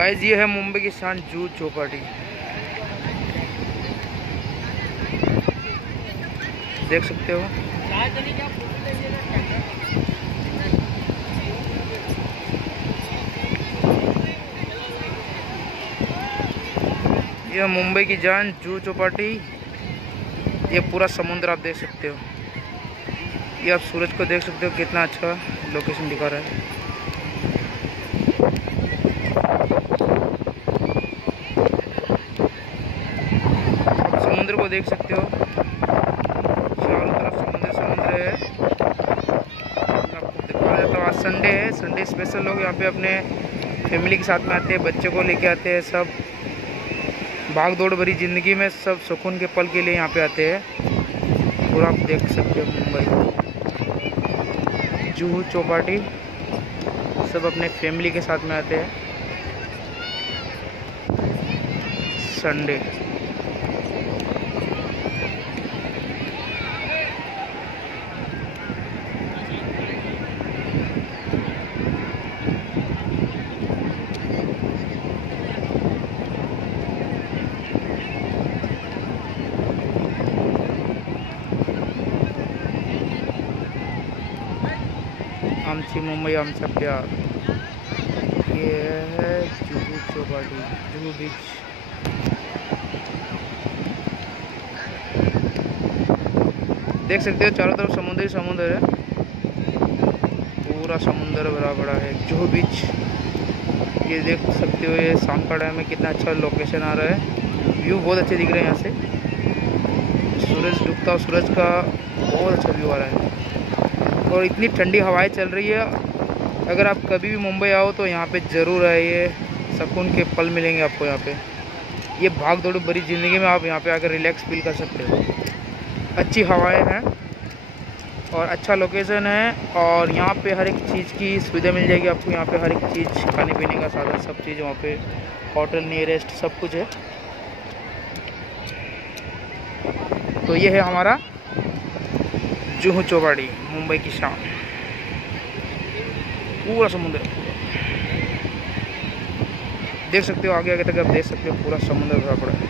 Guys ये है मुंबई की शान जुहू चौपाटी। देख सकते हो। यह मुंबई की जान जुहू चौपाटी। ये पूरा समुद्र आप देख सकते हो। ये आप सूरज को देख सकते हो, कितना अच्छा लोकेशन दिखा रहा है। आप समुद्र को देख सकते हो, चारों तरफ समुद्र समुद्र है। आपको दिखा रहा था, आज संडे है, संडे स्पेशल लोग यहाँ पे अपने फैमिली के साथ में आते हैं, बच्चे को लेके आते हैं। सब भाग दौड़ भरी ज़िंदगी में सब सुकून के पल के लिए यहाँ पे आते हैं। पूरा आप देख सकते हो मुंबई जुहू चौपाटी, सब अपने फैमिली के साथ में आते हैं संडे। आमची मुंबई आमचा प्यार। ये है जुहू चौपाटी, जुहू बीच। देख सकते हो चारों तरफ समुद्र ही समुद्र है, पूरा समुद्र भरा पड़ा है जुहू बीच। ये देख सकते हो, ये शाम का टाइम में कितना अच्छा लोकेशन आ रहा है। व्यू बहुत अच्छे दिख रहे हैं यहाँ से, सूरज डूबता, सूरज का बहुत अच्छा व्यू आ रहा है। और इतनी ठंडी हवाएं चल रही है। अगर आप कभी भी मुंबई आओ तो यहाँ पे ज़रूर आइए, सुकून के पल मिलेंगे आपको यहाँ पे। ये भाग दौड़ भरी ज़िंदगी में आप यहाँ पे आकर रिलैक्स फील कर सकते हो। अच्छी हवाएं हैं और अच्छा लोकेशन है, और यहाँ पे हर एक चीज़ की सुविधा मिल जाएगी आपको। यहाँ पे हर एक चीज़, खाने पीने का साधन, सब चीज़ वहाँ पे, होटल नियरेस्ट सब कुछ है। तो ये है हमारा जुहू चौपाटी, मुंबई की शान। पूरा समुद्र देख सकते हो, आगे आगे तक आप देख सकते हो, पूरा समुद्र भरा पड़ा है।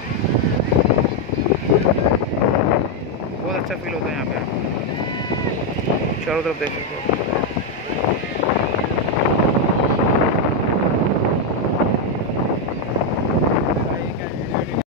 बहुत अच्छा फील होता है यहाँ पे, चारों तरफ देख सकते हो।